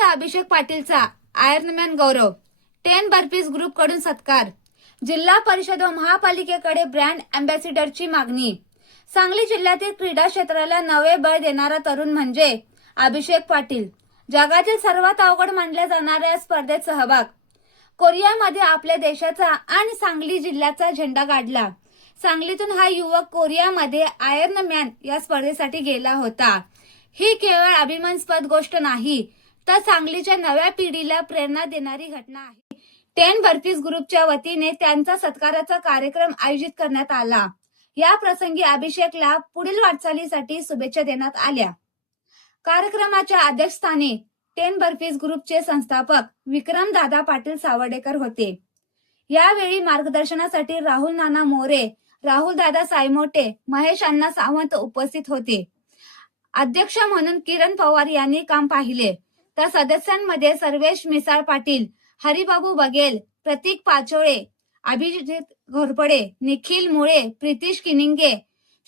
अभिषेक पाटीलचा Ironman गौरव 10 burpees group कडून सत्कार। जिल्हा परिषद व महापालिकेकडे ब्रँड अँबॅसिडरची मागणी। सांगली जिल्ह्यातील क्रीडा क्षेत्राला नवे बळ देणारा तरुण म्हणजे अभिषेक पाटील। जगातील सर्वात अवघड मानल्या जाणाऱ्या स्पर्धेत सहभाग। कोरियामध्ये आपल्या देशाचा आणि सांगली जिल्ह्याचा झेंडा काढला। सांगलीतून हा युवक कोरियामध्ये आयर्नमॅन या स्पर्धेसाठी गेला होता। ही केवळ अभिमानास्पद गोष्ट नाही, तर सांगलीच्या नव्या पिढीला प्रेरणा देणारी घटना आहे। 10 बर्पीज ग्रुपच्या वतीने त्यांचा सत्काराचा कार्यक्रम आयोजित करण्यात आला। या प्रसंगी अभिषेकला पुढील वाटचालीसाठी शुभेच्छा देण्यात आल्या। कार्यक्रमाच्या अध्यक्षस्थानी 10 बर्पीज ग्रुपचे संस्थापक विक्रमदादा पाटील सावर्डेकर होते। यावेळी मार्गदर्शनासाठी राहुल नाना मोरे, राहुल दादा सायमोटे, महेश अण्णा सावंत उपस्थित होते। अध्यक्ष म्हणून किरण पवार यांनी काम पाहिले, तर सदस्यांमध्ये सर्वेश मिसाळ पाटील, हरिबाबू बघेल, प्रतीक पाचोळे, अभिजित घोरपडे, निखिल मुळे, प्रितीश किनिंगे,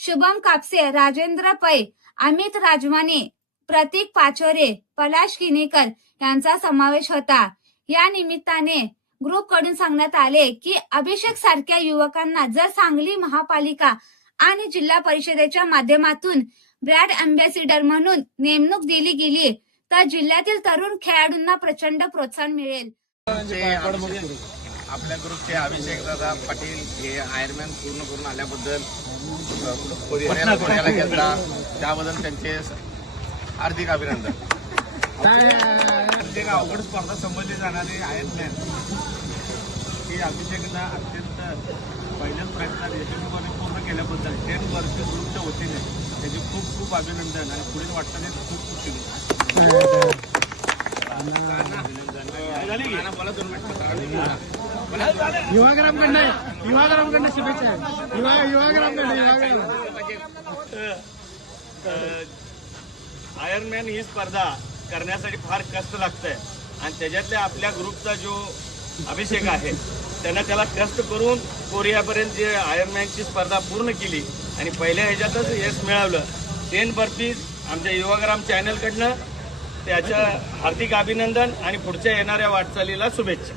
शुभम कापसे, राजेंद्र पै, अमित राजमाने, प्रतीक पाचोरे, पलाश किनीकर यांचा समावेश होता। या निमित्ताने ग्रुप कडून सांगण्यात आले की अभिषेक सारख्या युवकांना जर सांगली महापालिका आणि जिल्हा परिषदेच्या माध्यमातून ब्रँड अँबॅसिडर म्हणून नेमणूक दिली गेली तर जिल्ह्यातील तरुण खेळाडूंना प्रचंड प्रोत्साहन मिळेल। आपल्या ग्रुपचे अभिषेक दादा पाटील हे आयर्नमॅन पूर्ण करून आल्याबद्दल कोरियाला गेला, त्याबद्दल त्यांचे हार्दिक अभिनंदन। एक अवघड स्पर्धा संबंधित जाणारी आयर्नमॅन ही अभिषेकला अत्यंत पहिल्याच प्रयत्नात यशस्वीपणे पूर्ण केल्याबद्दल 10 बर्पीज ग्रुपच्या वतीने त्याचे खूप खूप अभिनंदन आणि पुढील वाटचालीस खूप खूप शुभेच्छा। युवाग्रामकडनं शुभेच्छा। आयर्नमॅन ही स्पर्धा करण्यासाठी फार कष्ट लागतंय आणि त्याच्यातल्या आपल्या ग्रुपचा जो अभिषेक आहे त्याला कष्ट करून कोरियापर्यंत जे आयर्नमॅनची स्पर्धा पूर्ण केली आणि पहिल्या ह्याच्यातच यश मिळवलं। 10 बर्पीज आमच्या युवाग्राम चॅनलकडनं त्याचं हार्दिक अभिनंदन आणि पुढच्या येणाऱ्या वाटचालीला शुभेच्छा।